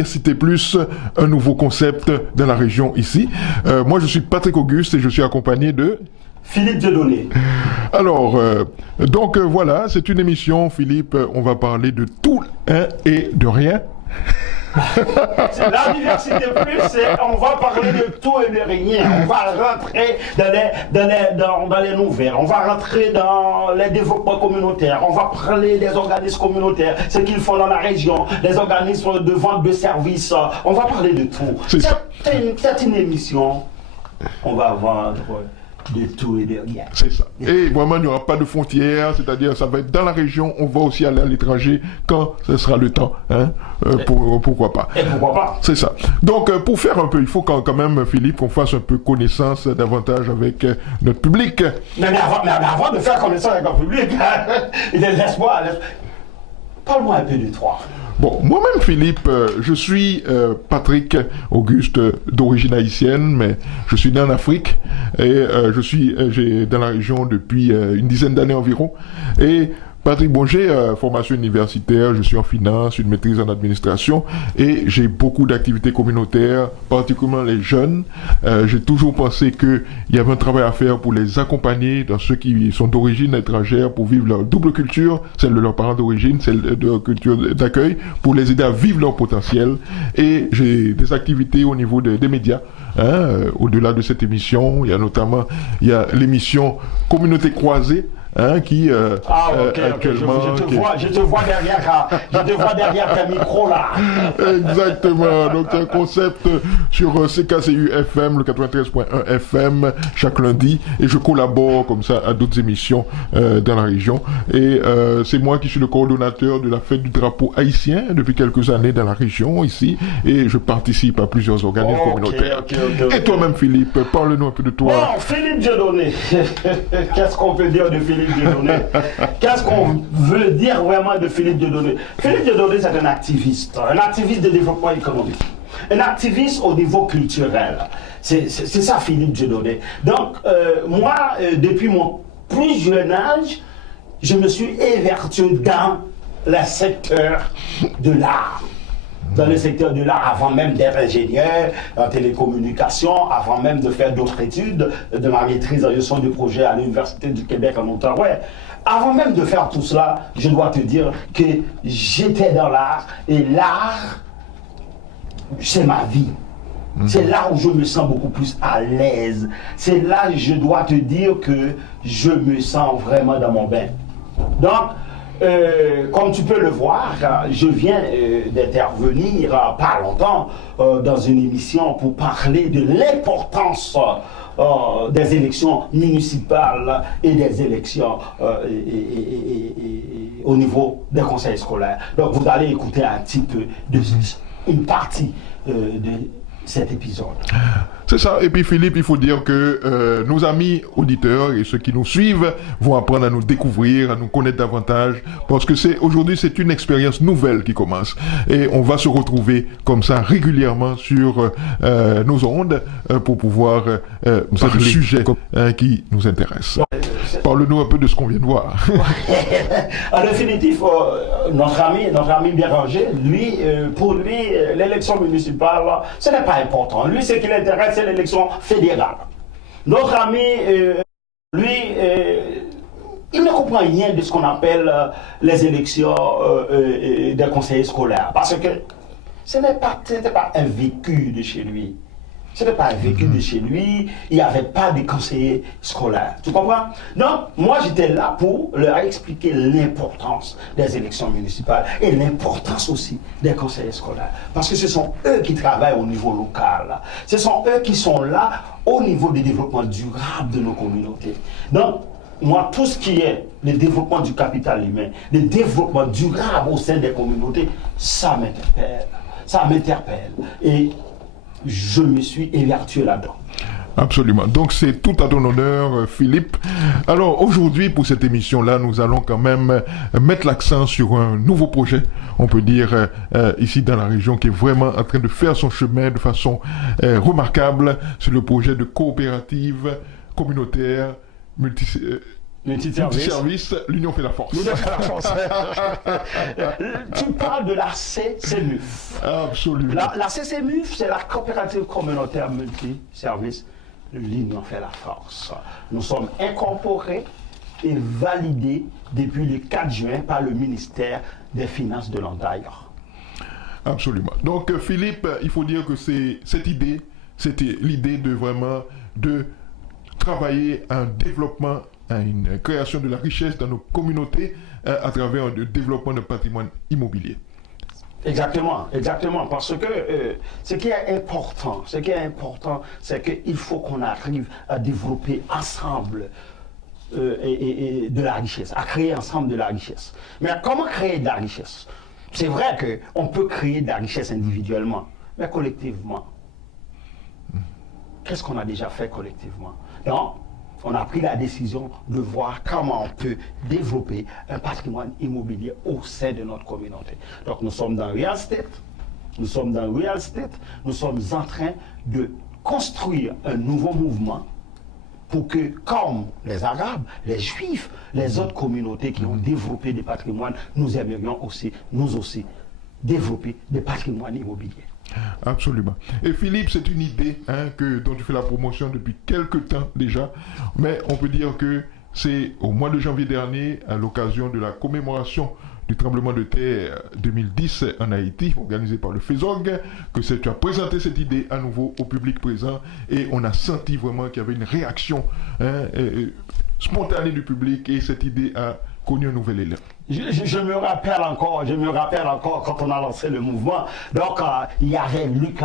Diversité Plus, un nouveau concept dans la région ici. Moi, je suis Patrick Auguste et je suis accompagné de... Philippe Dieudonné. Alors, voilà, c'est une émission, Philippe, on va parler de tout et de rien. La Diversité Plus, on va parler de tout et de rien. On va rentrer dans les nouvelles, on va rentrer dans les développements communautaires, on va parler des organismes communautaires, ce qu'ils font dans la région, des organismes de vente de services, on va parler de tout. C'est une émission, on va vendre de tout et de rien. C'est ça. Et vraiment, il n'y aura pas de frontières, c'est-à-dire ça va être dans la région, on va aussi aller à l'étranger quand ce sera le temps. Pourquoi pas. Et pourquoi pas. C'est ça. Donc, pour faire un peu, il faut quand même, Philippe, qu'on fasse un peu connaissance davantage avec notre public. Mais avant de faire connaissance avec le public, laisse-moi. Parle-moi un peu de toi. Bon, moi-même, Philippe, je suis Patrick Auguste d'origine haïtienne, mais je suis né en Afrique et j'ai dans la région depuis une dizaine d'années environ. Et Patrick, bon, j'ai formation universitaire, je suis en finance, une maîtrise en administration et j'ai beaucoup d'activités communautaires, particulièrement les jeunes. J'ai toujours pensé qu'il y avait un travail à faire pour les accompagner dans ceux qui sont d'origine étrangère pour vivre leur double culture, celle de leurs parents d'origine, celle de leur culture d'accueil, pour les aider à vivre leur potentiel. Et j'ai des activités au niveau des médias. Au-delà de cette émission, il y a l'émission Communauté croisée, qui actuellement... Je te vois derrière ta micro là. Exactement. Donc c'est un concept sur CKCU FM, le 93.1 FM, chaque lundi. Et je collabore comme ça à d'autres émissions dans la région. Et c'est moi qui suis le coordonnateur de la fête du drapeau haïtien depuis quelques années dans la région ici. Et je participe à plusieurs organismes communautaires. Et toi-même, Philippe, parle-nous un peu de toi. Bon, Philippe Dieudonné. Qu'est-ce qu'on peut dire de Philippe Dieudonné? Qu'est-ce qu'on veut dire vraiment de Philippe Dieudonné? Philippe Dieudonné, c'est un activiste de développement économique, un activiste au niveau culturel. C'est ça, Philippe Dieudonné. Donc, moi, depuis mon plus jeune âge, je me suis évertué dans le secteur de l'art. Dans le secteur de l'art, avant même d'être ingénieur en télécommunications, avant même de faire d'autres études, de ma maîtrise en gestion de projet à l'Université du Québec en Outaouais. Avant même de faire tout cela, je dois te dire que j'étais dans l'art, et l'art, c'est ma vie. C'est là où je me sens beaucoup plus à l'aise. C'est là, je dois te dire que je me sens vraiment dans mon bain. Donc, comme tu peux le voir, je viens d'intervenir pas longtemps dans une émission pour parler de l'importance des élections municipales et des élections au niveau des conseils scolaires. Donc vous allez écouter un petit peu de une partie de cet épisode. C'est ça. Et puis Philippe, il faut dire que nos amis auditeurs et ceux qui nous suivent vont apprendre à nous découvrir, à nous connaître davantage, parce que aujourd'hui c'est une expérience nouvelle qui commence. Et on va se retrouver comme ça régulièrement sur nos ondes pour pouvoir parler de sujets qui nous intéressent. Parle-nous un peu de ce qu'on vient de voir. En définitive, notre ami Béranger, lui, pour lui, l'élection municipale, ce n'est pas important. Lui, ce qui l'intéresse, c'est l'élection fédérale. Notre ami, lui, il ne comprend rien de ce qu'on appelle les élections des conseillers scolaires. Parce que ce n'était pas un vécu de chez lui. Ce n'était pas un vécu de chez lui, il n'y avait pas de conseillers scolaires. Tu comprends? Donc, moi j'étais là pour leur expliquer l'importance des élections municipales et l'importance aussi des conseillers scolaires. Parce que ce sont eux qui travaillent au niveau local. Ce sont eux qui sont là au niveau du développement durable de nos communautés. Donc, moi, tout ce qui est le développement du capital humain, le développement durable au sein des communautés, ça m'interpelle. Ça m'interpelle. Et je me suis évertué là-dedans. Absolument. Donc c'est tout à ton honneur, Philippe. Alors aujourd'hui, pour cette émission-là, nous allons quand même mettre l'accent sur un nouveau projet, on peut dire, ici dans la région, qui est vraiment en train de faire son chemin de façon remarquable. C'est le projet de coopérative communautaire Multiservice, l'union fait la force. L'union fait la force. Tu parles de la CCMUF. Absolument. La CCMUF, c'est la coopérative communautaire multiservice. L'union fait la force. Nous sommes incorporés et validés depuis le 4 juin par le ministère des Finances de l'Ontario. Absolument. Donc Philippe, il faut dire que cette idée, c'était l'idée de vraiment de travailler à un développement, à une création de la richesse dans nos communautés à travers le développement de patrimoine immobilier. Exactement, parce que ce qui est important, c'est qu'il faut qu'on arrive à développer ensemble et de la richesse, à créer ensemble de la richesse. Mais comment créer de la richesse? C'est vrai qu'on peut créer de la richesse individuellement, mais collectivement. Qu'est-ce qu'on a déjà fait collectivement? Donc, on a pris la décision de voir comment on peut développer un patrimoine immobilier au sein de notre communauté. Donc, nous sommes dans Real Estate, nous sommes en train de construire un nouveau mouvement pour que, comme les Arabes, les Juifs, les autres communautés qui ont développé des patrimoines, nous aimerions aussi, nous aussi, développer des patrimoines immobiliers. Absolument. Et Philippe, c'est une idée dont tu fais la promotion depuis quelques temps déjà, mais on peut dire que c'est au mois de janvier dernier, à l'occasion de la commémoration du tremblement de terre 2010 en Haïti, organisé par le FESOG, que tu as présenté cette idée à nouveau au public présent, et on a senti vraiment qu'il y avait une réaction spontanée du public, et cette idée a connu un nouvel élan. Je me rappelle encore quand on a lancé le mouvement. Donc, il y avait Luc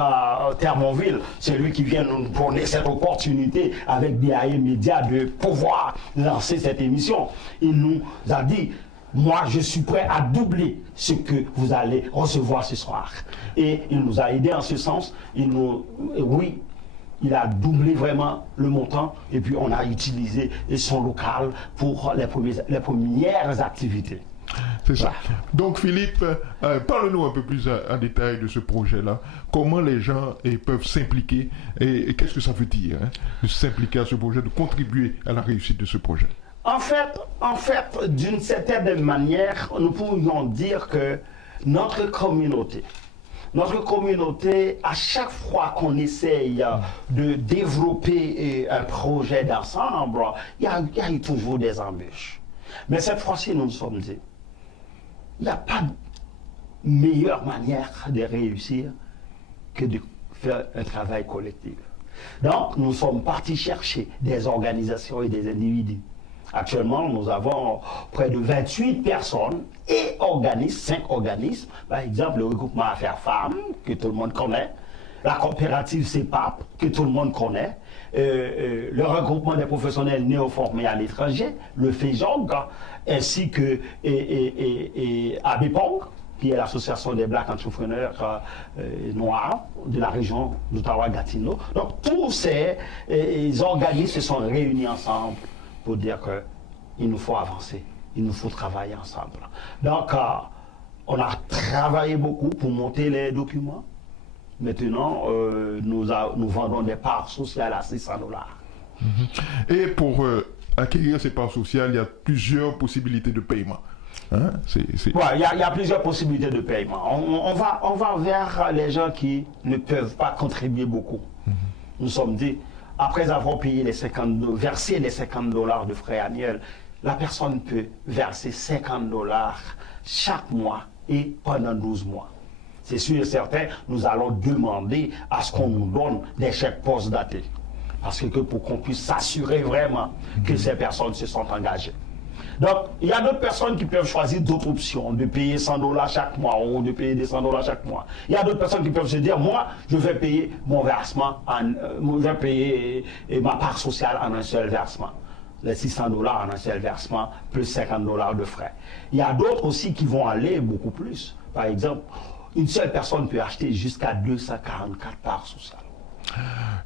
Thermonville, celui qui vient nous donner cette opportunité avec BAE Média de pouvoir lancer cette émission. Il nous a dit, moi, je suis prêt à doubler ce que vous allez recevoir ce soir. Et il nous a aidés en ce sens. Il a doublé vraiment le montant et puis on a utilisé son local pour les premières activités. C'est ça. Donc Philippe, parle-nous un peu plus en détail de ce projet-là. Comment les gens peuvent s'impliquer et qu'est-ce que ça veut dire de s'impliquer à ce projet, de contribuer à la réussite de ce projet? En fait, d'une certaine manière, nous pourrions dire que notre communauté, à chaque fois qu'on essaye de développer un projet d'ensemble, il y a eu toujours des embûches. Mais cette fois-ci, nous nous sommes dit, il n'y a pas de meilleure manière de réussir que de faire un travail collectif. Donc, nous sommes partis chercher des organisations et des individus. Actuellement, nous avons près de 28 personnes et organismes, 5 organismes. Par exemple, le regroupement Affaires Femmes, que tout le monde connaît. La coopérative CEPAP, que tout le monde connaît. Le regroupement des professionnels néo-formés à l'étranger, le FEJOG, ainsi que ABPONG, qui est l'association des Black Entrepreneurs noirs de la région d'Ottawa-Gatineau. Donc, tous ces organismes se sont réunis ensemble pour dire qu'il nous faut avancer, il nous faut travailler ensemble. Donc, on a travaillé beaucoup pour monter les documents. Maintenant, nous vendons des parts sociales à $600. Et pour acquérir ces parts sociales, il y a plusieurs possibilités de paiement. Ouais, il y a plusieurs possibilités de paiement. On va vers les gens qui ne peuvent pas contribuer beaucoup. Nous sommes dit, après avoir payé versé les $50 de frais annuels, la personne peut verser $50 chaque mois et pendant 12 mois. C'est sûr et certain, nous allons demander à ce qu'on nous donne des chèques post-datés. Parce que pour qu'on puisse s'assurer vraiment que ces personnes se sont engagées. Donc, il y a d'autres personnes qui peuvent choisir d'autres options, de payer $100 chaque mois ou de payer des $100 chaque mois. Il y a d'autres personnes qui peuvent se dire, moi, je vais payer mon versement, je vais payer ma part sociale en un seul versement. Les $600 en un seul versement, plus $50 de frais. Il y a d'autres aussi qui vont aller beaucoup plus. Par exemple, une seule personne peut acheter jusqu'à 244 parts sociales.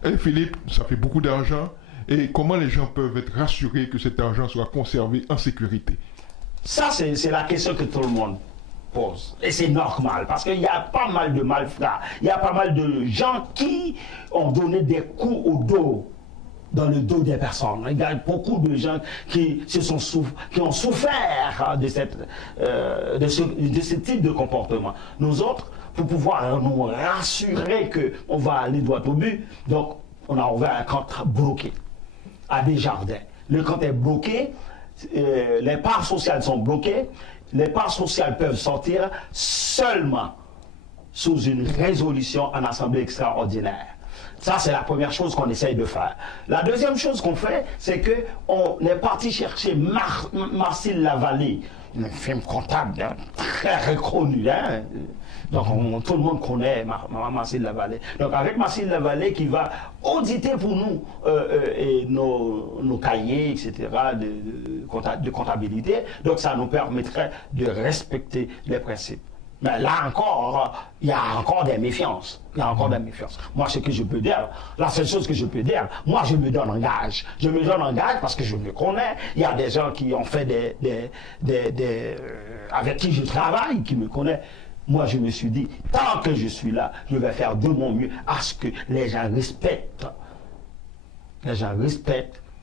Et Philippe, ça fait beaucoup d'argent. Et comment les gens peuvent être rassurés que cet argent soit conservé en sécurité? Ça, c'est la question que tout le monde pose. Et c'est normal, parce qu'il y a pas mal de malfrats. Il y a pas mal de gens qui ont donné des coups au dos dans le dos des personnes. Il y a beaucoup de gens qui ont souffert de ce type de comportement. Nous autres, pour pouvoir nous rassurer qu'on va aller droit au but, donc on a ouvert un camp bloqué à Desjardins. Le camp est bloqué, les parts sociales sont bloquées, les parts sociales peuvent sortir seulement sous une résolution en assemblée extraordinaire. Ça, c'est la première chose qu'on essaye de faire. La deuxième chose qu'on fait, c'est qu'on est parti chercher Marcille Lavallée, un film comptable très reconnu. Hein? Donc, tout le monde connaît Marcille Lavallée. Donc, avec Marcille Lavallée qui va auditer pour nous nos cahiers, etc., de comptabilité. Donc, ça nous permettrait de respecter les principes. Mais là encore, il y a encore des méfiances. Il y a encore des méfiances. Moi, ce que je peux dire, la seule chose que je peux dire, moi, je me donne en gage. Je me donne en gage parce que je me connais. Il y a des gens qui ont fait avec qui je travaille, qui me connaissent. Moi, je me suis dit, tant que je suis là, je vais faire de mon mieux à ce que les gens respectent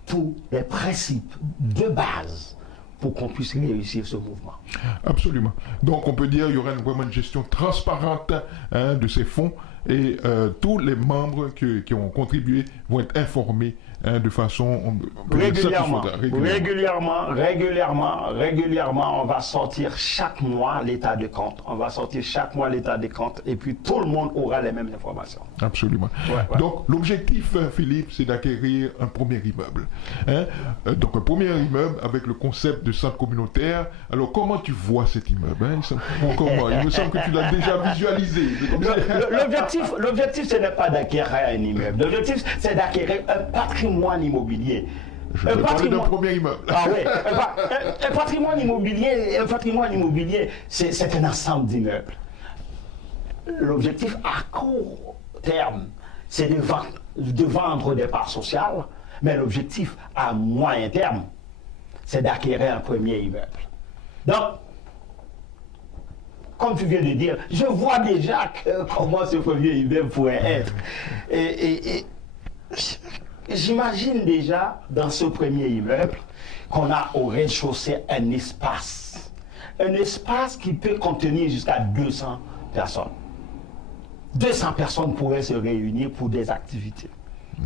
tous les principes de base pour qu'on puisse réussir ce mouvement. Absolument. Donc on peut dire qu'il y aura vraiment une gestion transparente de ces fonds et tous les membres qui ont contribué vont être informés de façon régulièrement, on va sortir chaque mois l'état de compte. On va sortir chaque mois l'état de compte et puis tout le monde aura les mêmes informations. Absolument. Ouais. Donc l'objectif, Philippe, c'est d'acquérir un premier immeuble. Donc un premier immeuble avec le concept de centre communautaire. Alors comment tu vois cet immeuble Il me semble que tu l'as déjà visualisé. L'objectif, ce n'est pas d'acquérir un immeuble. L'objectif, c'est d'acquérir un patrimoine immobilier. Je vais parler d'un premier immeuble. Ah oui, un patrimoine immobilier, c'est un ensemble d'immeubles. L'objectif à court terme, c'est de vendre des parts sociales, mais l'objectif à moyen terme, c'est d'acquérir un premier immeuble. Donc, comme tu viens de dire, je vois déjà comment ce premier immeuble pourrait être. Et j'imagine déjà dans ce premier immeuble qu'on a au rez-de-chaussée un espace. Un espace qui peut contenir jusqu'à 200 personnes. 200 personnes pourraient se réunir pour des activités.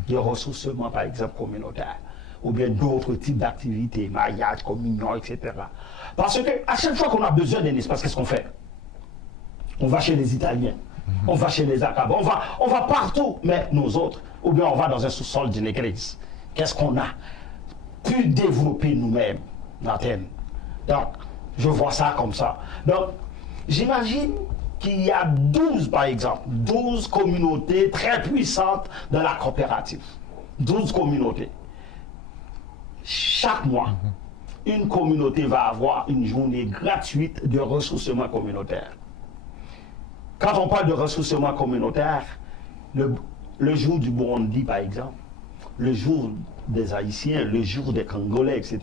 De ressourcement, par exemple, communautaire. Ou bien d'autres types d'activités, mariage, communion, etc. Parce que à chaque fois qu'on a besoin d'un espace, qu'est-ce qu'on fait? On va chez les Italiens, on va chez les Arabes, on va partout, mais nous autres, ou bien on va dans un sous-sol d'une église. Qu'est-ce qu'on a pu développer nous-mêmes, l'antenne? Donc, je vois ça comme ça. Donc, j'imagine qu'il y a 12, par exemple, 12 communautés très puissantes dans la coopérative. 12 communautés. Chaque mois, une communauté va avoir une journée gratuite de ressourcement communautaire. Quand on parle de ressourcement communautaire, le jour du Burundi, par exemple, le jour des Haïtiens, le jour des Congolais, etc.,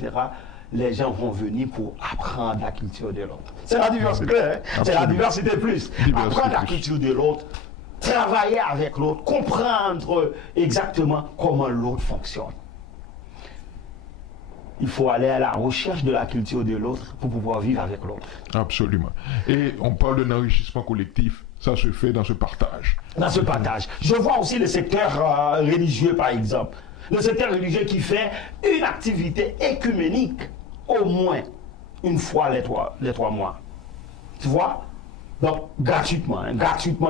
les gens vont venir pour apprendre la culture de l'autre. C'est la diversité, hein? C'est la diversité plus. Apprendre la culture de l'autre, travailler avec l'autre, comprendre exactement comment l'autre fonctionne. Il faut aller à la recherche de la culture de l'autre pour pouvoir vivre avec l'autre. Absolument. Et on parle d'un enrichissement collectif, ça se fait dans ce partage. Dans ce partage. Je vois aussi le secteur religieux, par exemple. Le secteur religieux qui fait une activité écuménique au moins une fois les trois mois. Tu vois? Donc, gratuitement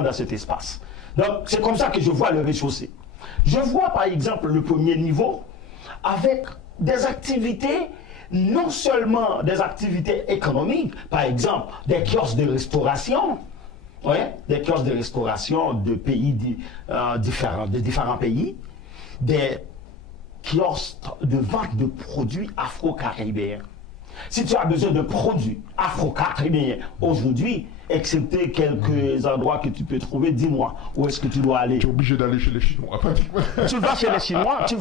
dans cet espace. Donc, c'est comme ça que je vois le rez-de-chaussée. Je vois, par exemple, le premier niveau avec des activités, non seulement des activités économiques, par exemple, des kiosques de restauration, des kiosques de restauration de pays de différents pays, des kiosques de vente de produits afro-caribéens. Si tu as besoin de produits afro-caribéens aujourd'hui, excepté quelques endroits que tu peux trouver, dis-moi, où est-ce que tu dois aller? Tu es obligé d'aller chez les Chinois, pratiquement. Tu vas chez les Chinois, tu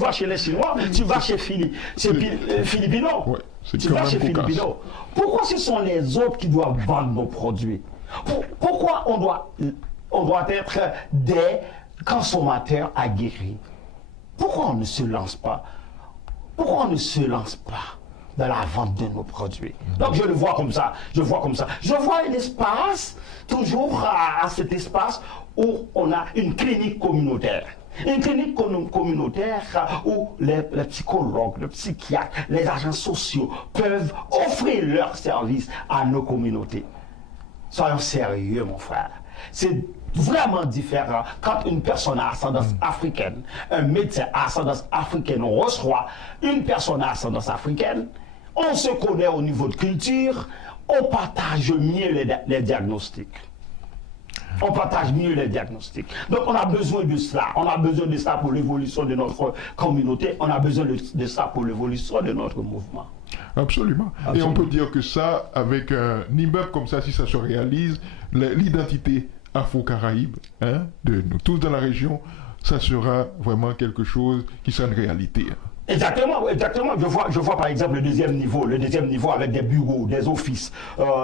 vas chez Filipino. Ouais, tu vas chez Filipino. Pourquoi ce sont les autres qui doivent vendre nos produits? Pourquoi on doit être des consommateurs aguerris? pourquoi on ne se lance pas? Pourquoi on ne se lance pas dans la vente de nos produits? Donc je le vois comme ça, je vois un espace, toujours à cet espace où on a une clinique communautaire. Une clinique communautaire où les psychologues, les psychiatres, les agents sociaux peuvent offrir leurs services à nos communautés. Soyons sérieux, mon frère. C'est vraiment différent quand une personne à ascendance africaine, un médecin à ascendance africaine reçoit une personne à ascendance africaine. On se connaît au niveau de culture, on partage mieux les diagnostics. On partage mieux les diagnostics. Donc on a besoin de cela. On a besoin de ça pour l'évolution de notre communauté. On a besoin de ça pour l'évolution de notre mouvement. Absolument. Et on peut dire que ça, avec un immeuble comme ça, si ça se réalise, l'identité afro-caraïbe de nous tous dans la région, ça sera vraiment quelque chose qui sera une réalité. Exactement, exactement. Je vois par exemple le deuxième niveau avec des bureaux, des offices,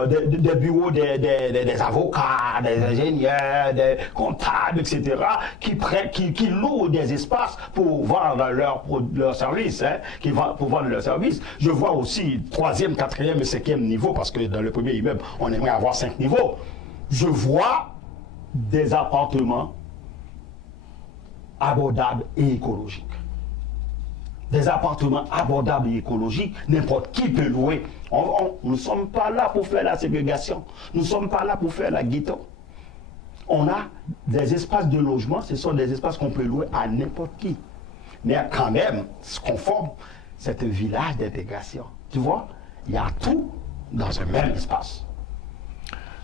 des bureaux des avocats, des ingénieurs, des comptables, etc., qui louent des espaces pour vendre leurs services, pour vendre leurs services. Je vois aussi 3e, 4e et 5e niveau, parce que dans le premier immeuble, on aimerait avoir 5 niveaux. Je vois des appartements abordables et écologiques. Des appartements abordables et écologiques, n'importe qui peut louer. Nous ne sommes pas là pour faire la ségrégation. Nous ne sommes pas là pour faire la ghetto. On a des espaces de logement, ce sont des espaces qu'on peut louer à n'importe qui. Mais quand même, ce qu'on forme, c'est un village d'intégration. Tu vois, il y a tout dans un même espace.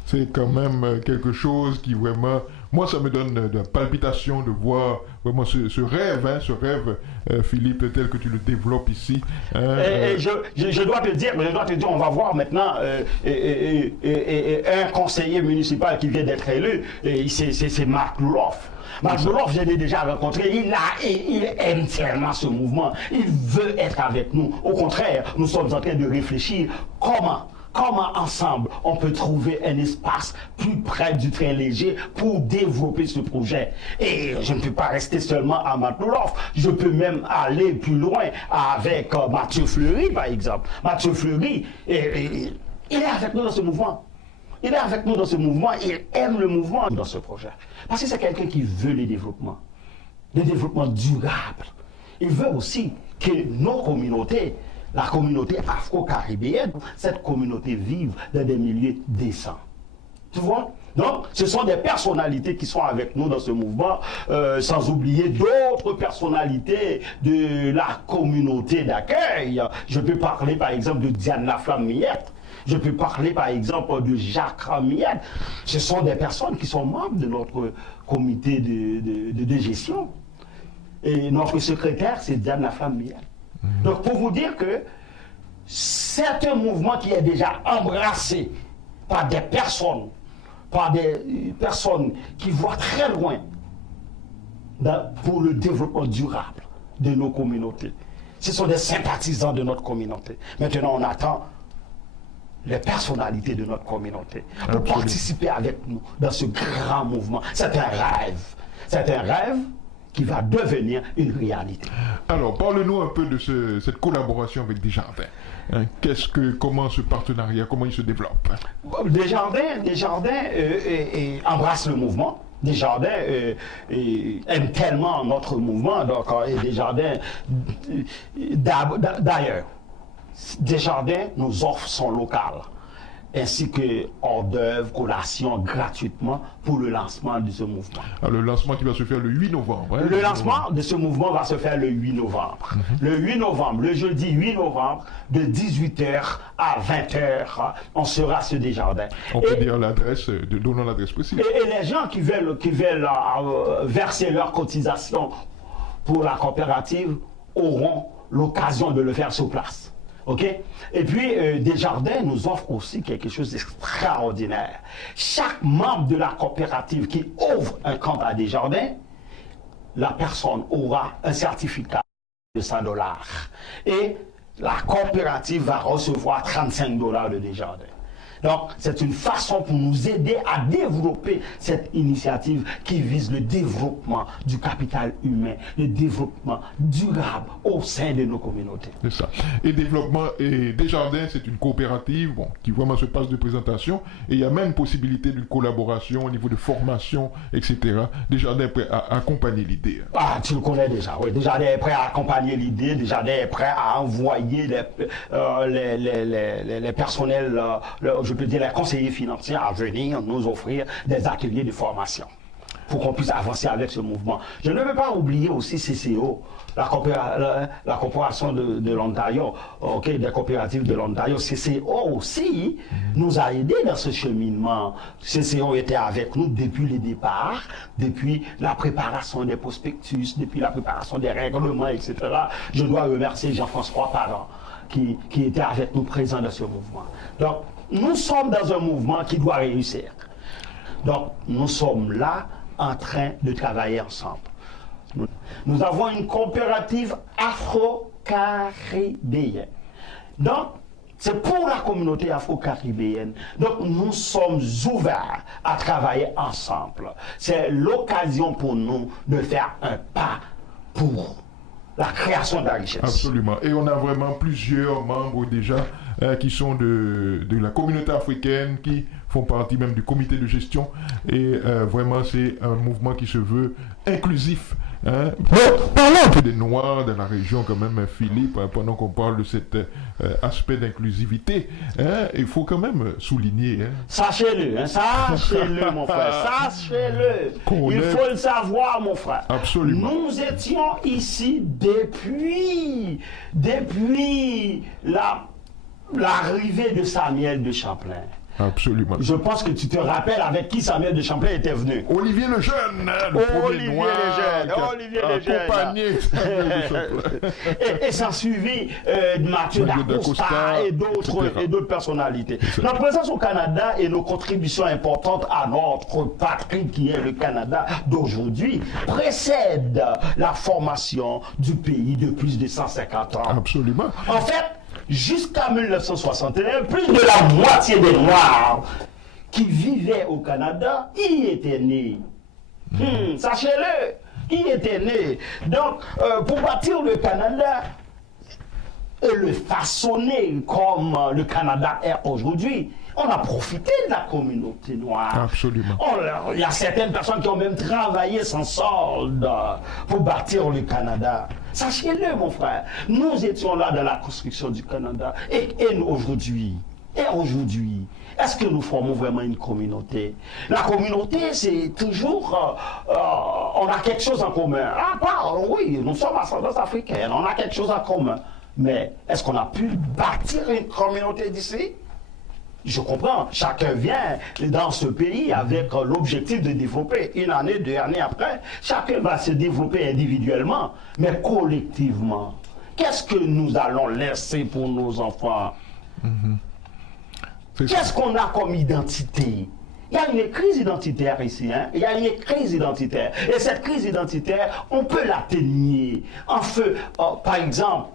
C'est quand même quelque chose qui vraiment... Moi, ça me donne de la palpitation de voir vraiment ce rêve, Philippe, tel que tu le développes ici. Je dois te dire, on va voir maintenant un conseiller municipal qui vient d'être élu, c'est Marc Louloff. Marc Louloff, je l'ai déjà rencontré, il aime tellement ce mouvement, il veut être avec nous. Au contraire, nous sommes en train de réfléchir comment ensemble on peut trouver un espace plus près du train léger pour développer ce projet. Et je ne peux pas rester seulement à Matlouloff, je peux même aller plus loin avec Mathieu Fleury par exemple. Mathieu Fleury, il est avec nous dans ce mouvement. Il est avec nous dans ce mouvement, il aime le mouvement dans ce projet. Parce que c'est quelqu'un qui veut le développement durable. Il veut aussi que nos communautés, la communauté afro-caribéenne, cette communauté vive dans des milieux décents. Tu vois? Donc, ce sont des personnalités qui sont avec nous dans ce mouvement, sans oublier d'autres personnalités de la communauté d'accueil. Je peux parler par exemple de Diane Laflamme-Miette. Je peux parler par exemple de Jacques Miette. Ce sont des personnes qui sont membres de notre comité de gestion. Et notre secrétaire, c'est Diane Laflamme-Miette. Donc pour vous dire que c'est un mouvement qui est déjà embrassé par des personnes qui voient très loin pour le développement durable de nos communautés. Ce sont des sympathisants de notre communauté. Maintenant, on attend les personnalités de notre communauté pour participer avec nous dans ce grand mouvement. C'est un rêve. C'est un rêve qui va devenir une réalité. Alors, parle-nous un peu de cette collaboration avec Desjardins. Comment ce partenariat, comment il se développe? Desjardins embrasse le mouvement. Desjardins aime tellement notre mouvement. Donc, Desjardins, d'ailleurs, Desjardins nous offre son local, ainsi que hors d'œuvre, collation gratuitement pour le lancement de ce mouvement. Alors, le lancement qui va se faire le 8 novembre. Le lancement de ce mouvement va se faire le 8 novembre. Le 8 novembre, le jeudi 8 novembre, de 18h à 20h, on sera sur Desjardins. On peut dire l'adresse, donnons l'adresse précise. Et les gens qui veulent verser leur cotisation pour la coopérative auront l'occasion de le faire sur place. OK? Et puis, Desjardins nous offre aussi quelque chose d'extraordinaire. Chaque membre de la coopérative qui ouvre un compte à Desjardins, la personne aura un certificat de $100. Et la coopérative va recevoir $35 de Desjardins. Donc, c'est une façon pour nous aider à développer cette initiative qui vise le développement du capital humain, le développement durable au sein de nos communautés. C'est ça. Et développement et Desjardins, c'est une coopérative qui vraiment se passe de présentation et il y a même possibilité d'une collaboration au niveau de formation, etc. Desjardins est prêt à accompagner l'idée. Ah, tu le connais déjà, oui. Desjardins est prêt à accompagner l'idée, Desjardins est prêt à envoyer les personnels, je peux dire les conseillers financiers à venir nous offrir des ateliers de formation pour qu'on puisse avancer avec ce mouvement. Je ne veux pas oublier aussi CCO, la coopération de l'Ontario, des coopératives de l'Ontario. CCO aussi nous a aidés dans ce cheminement. CCO était avec nous depuis le départ, depuis la préparation des prospectus, depuis la préparation des règlements, etc. Je dois remercier Jean-François Parent qui était avec nous présent dans ce mouvement. Donc, nous sommes dans un mouvement qui doit réussir. Donc, nous sommes là en train de travailler ensemble. Nous avons une coopérative afro-caribéenne. Donc, c'est pour la communauté afro-caribéenne. Donc, nous sommes ouverts à travailler ensemble. C'est l'occasion pour nous de faire un pas pour la création de la richesse. Absolument. Et on a vraiment plusieurs membres déjà qui sont de la communauté africaine, qui font partie même du comité de gestion. Et vraiment, c'est un mouvement qui se veut inclusif. Hein. Parlons un peu des Noirs dans la région quand même, Philippe, pendant qu'on parle de cet aspect d'inclusivité. Hein, il faut quand même souligner. Hein. Sachez-le, sachez-le mon frère, sachez-le. Il faut le savoir mon frère. Absolument. Nous étions ici depuis l'arrivée de Samuel de Champlain. Absolument. Je pense que tu te rappelles avec qui Samuel de Champlain était venu. Olivier le Jeune. Olivier le Jeune. Et s'en suivit Mathieu d'Acosta et d'autres personnalités. Notre présence au Canada et nos contributions importantes à notre patrie qui est le Canada d'aujourd'hui précèdent la formation du pays de plus de 150 ans. Absolument. En fait, jusqu'à 1961, plus de la moitié des Noirs qui vivaient au Canada y étaient nés. Sachez-le, y étaient nés. Donc, pour bâtir le Canada et le façonner comme le Canada est aujourd'hui, on a profité de la communauté noire. Absolument. Il y a certaines personnes qui ont même travaillé sans solde pour bâtir le Canada. Sachez-le, mon frère, nous étions là dans la construction du Canada. Et aujourd'hui, est-ce que nous formons vraiment une communauté? La communauté, c'est toujours... on a quelque chose en commun. Oui, nous sommes ascendance africaine, on a quelque chose en commun. Mais est-ce qu'on a pu bâtir une communauté d'ici? Je comprends, chacun vient dans ce pays avec l'objectif de développer une année, 2 années après. Chacun va se développer individuellement, mais collectivement. Qu'est-ce que nous allons laisser pour nos enfants? Qu'est-ce qu'on a comme identité? Il y a une crise identitaire ici, hein? Il y a une crise identitaire. Et cette crise identitaire, on peut l'atténuer en feu. Par exemple,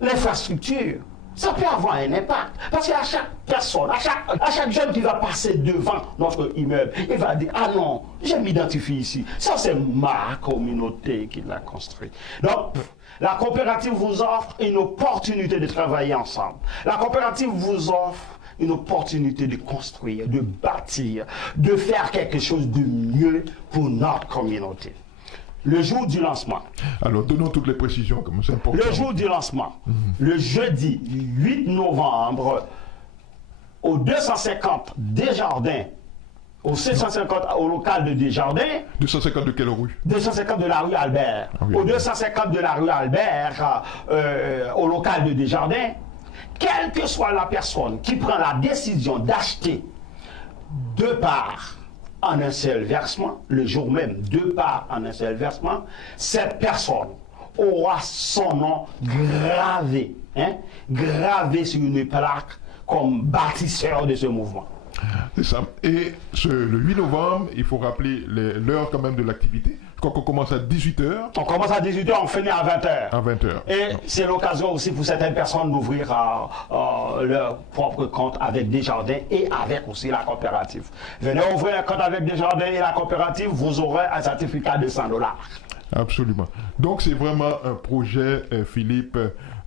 l'infrastructure. Ça peut avoir un impact. Parce qu'à chaque personne, à chaque jeune qui va passer devant notre immeuble, il va dire, ah non, je m'identifie ici. Ça, c'est ma communauté qui l'a construit. Donc, la coopérative vous offre une opportunité de travailler ensemble. La coopérative vous offre une opportunité de construire, de bâtir, de faire quelque chose de mieux pour notre communauté. Le jour du lancement. Alors, donnons toutes les précisions, comme c'est important. Le jour du lancement, le jeudi 8 novembre, au 250 Desjardins, au 750 au local de Desjardins. 250 de quelle rue? 250 de la rue Albert. Au 250 de la rue Albert, au local de Desjardins, quelle que soit la personne qui prend la décision d'acheter 2 parts en un seul versement, le jour même, 2 parts en un seul versement, cette personne aura son nom gravé, gravé sur une plaque comme bâtisseur de ce mouvement. C'est ça. Et le 8 novembre, il faut rappeler l'heure quand même de l'activité. Je crois qu'on commence à 18h. On commence à 18h, on finit à 20h. À 20h. Et c'est l'occasion aussi pour certaines personnes d'ouvrir leur propre compte avec Desjardins et avec aussi la coopérative. Venez ouvrir un compte avec Desjardins et la coopérative, vous aurez un certificat de $100. Absolument. Donc c'est vraiment un projet, Philippe.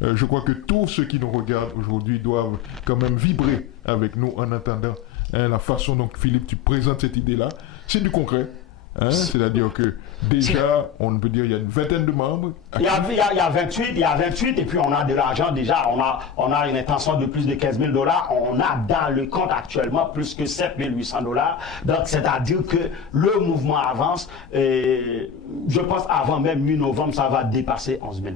Je crois que tous ceux qui nous regardent aujourd'hui doivent quand même vibrer avec nous en attendant la façon dont Philippe tu présentes cette idée-là. C'est du concret. C'est-à-dire que déjà, on peut dire il y a une vingtaine de membres. Il y a 28 et puis on a de l'argent déjà. On a une intention de plus de $15 000. On a dans le compte actuellement plus que $7 800. Donc c'est-à-dire que le mouvement avance. Et je pense avant même mi-novembre, ça va dépasser $11 000.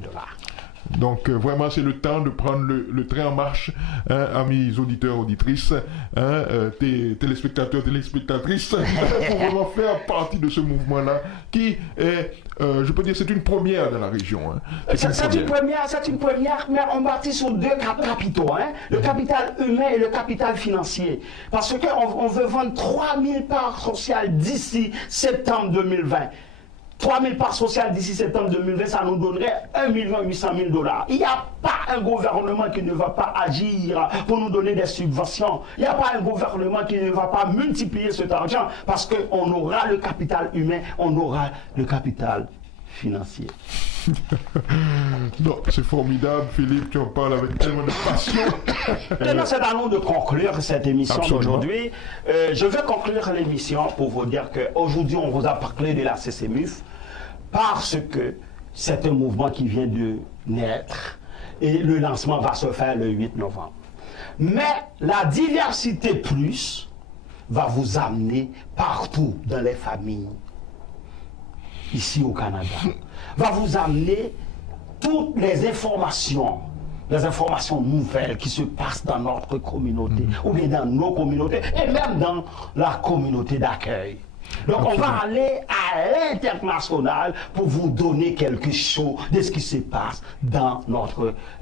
Donc vraiment c'est le temps de prendre le train en marche, amis auditeurs, auditrices, téléspectateurs, téléspectatrices, pour vraiment faire partie de ce mouvement-là qui est, je peux dire, c'est une première dans la région. C'est une première, mais on bâtit sur deux capitaux, le capital humain et le capital financier. Parce qu'on veut vendre 3000 parts sociales d'ici septembre 2020. 3000 parts sociales d'ici septembre 2020, ça nous donnerait $1 800 000. Il n'y a pas un gouvernement qui ne va pas agir pour nous donner des subventions. Il n'y a pas un gouvernement qui ne va pas multiplier cet argent parce qu'on aura le capital humain, on aura le capital financier. Non, c'est formidable, Philippe, tu en parles avec tellement de passion. Maintenant, c'est à nous de conclure cette émission d'aujourd'hui. Je vais conclure l'émission pour vous dire qu'aujourd'hui, on vous a parlé de la CCMUF parce que c'est un mouvement qui vient de naître et le lancement va se faire le 8 novembre. Mais la diversité plus va vous amener partout dans les familles, ici au Canada, va vous amener toutes les informations nouvelles qui se passent dans notre communauté, ou bien dans nos communautés, et même dans la communauté d'accueil. Donc on va aller à l'international pour vous donner quelque chose de ce qui se passe dans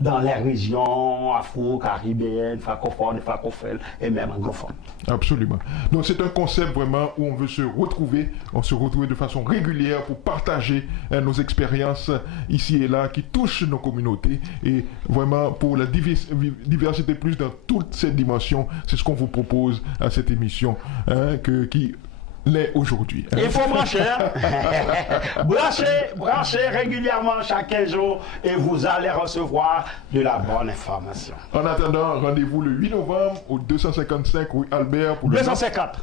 les régions afro-caribéennes, francophones, francophones et même anglophones. Absolument. Donc c'est un concept vraiment où on veut se retrouver de façon régulière pour partager nos expériences ici et là qui touchent nos communautés et vraiment pour la diversité plus dans toutes ces dimensions, c'est ce qu'on vous propose à cette émission qui l'est aujourd'hui. Il faut brancher, branchez régulièrement chaque 15 jours et vous allez recevoir de la bonne information. En attendant, rendez-vous le 8 novembre au 255 rue Albert pour 250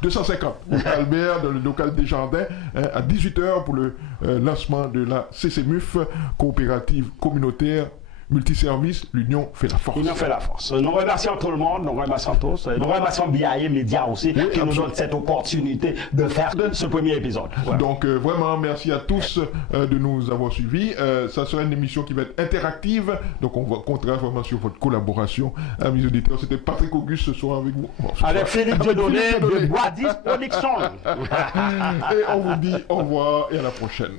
rue Albert dans le local Desjardins à 18h pour le lancement de la CCMUF, coopérative communautaire multiservice, l'union fait la force. L'union fait la force. Nous remercions tout le monde, nous remercions tous. Nous remercions BIA Média aussi, qui nous donne cette opportunité de faire ce premier épisode. Voilà. Donc vraiment, merci à tous de nous avoir suivis. Ça sera une émission qui va être interactive, donc on va compter vraiment sur votre collaboration. Amis auditeurs, c'était Patrick Auguste ce soir avec vous. Avec Philippe Dieudonné de Bois 10 Production. Et on vous dit au revoir et à la prochaine.